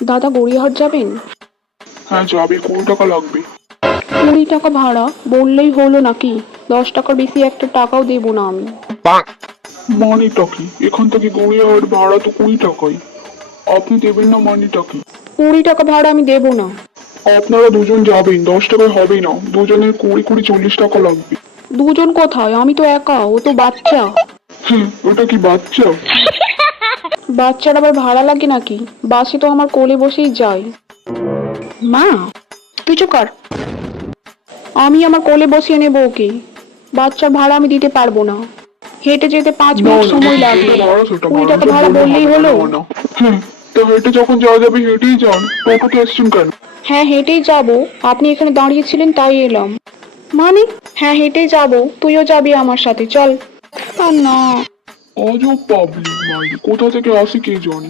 দাদা গড়িয়াহাট যাবেন? হ্যাঁ যাবে, 20 টাকা লাগবে। 20 টাকা ভাড়া বললেই হলো নাকি? 10 টাকার বেশি একটা টাকাও দেবো না আমি। মানেটা কি? এখান থেকে গড়িয়াহাট ভাড়া তো 20 টাকাই। আপনি দেবেন না মানেটা কি? 20 টাকা ভাড়া আমি দেবো না। আপনারা দুজন যাবেন, 10 টাকায় হবে না। দুজনের 20 40 টাকা লাগবে। দুজন কোথায়? আমি তো একা, ও তো বাচ্চা। ওটা কি বাচ্চা? বাচ্চার আবার ভাড়া লাগে নাকি? বাসে তো আমার কোলে বসেই যায়। মা, তুই চুপ কর। আমি আমার কোলে বসিয়ে নেবো ওকে। বাচ্চার ভাড়া আমি দিতে পারবো না। হেঁটে যেতে 5 না মিনিট না, সময় যেটা লাগে। ভাড়া সেটা 20 ভাড়া, টাকা ওসব ভাড়া বললে বললেই হবে না, হলো। না। তো হেঁটে যখন যাওয়া যাবে হেঁটেই যান, টোটোতে আসছেন কেন? হ্যাঁ হেঁটেই যাবো, আপনি এখানে দাঁড়িয়েছিলেন তাই এলাম। মানে? হ্যাঁ হেঁটেই যাবো, তুইও যাবি আমার সাথে, চল। না। আজব পাবলিক ভাই, কোথা থেকে আসে কে জানে।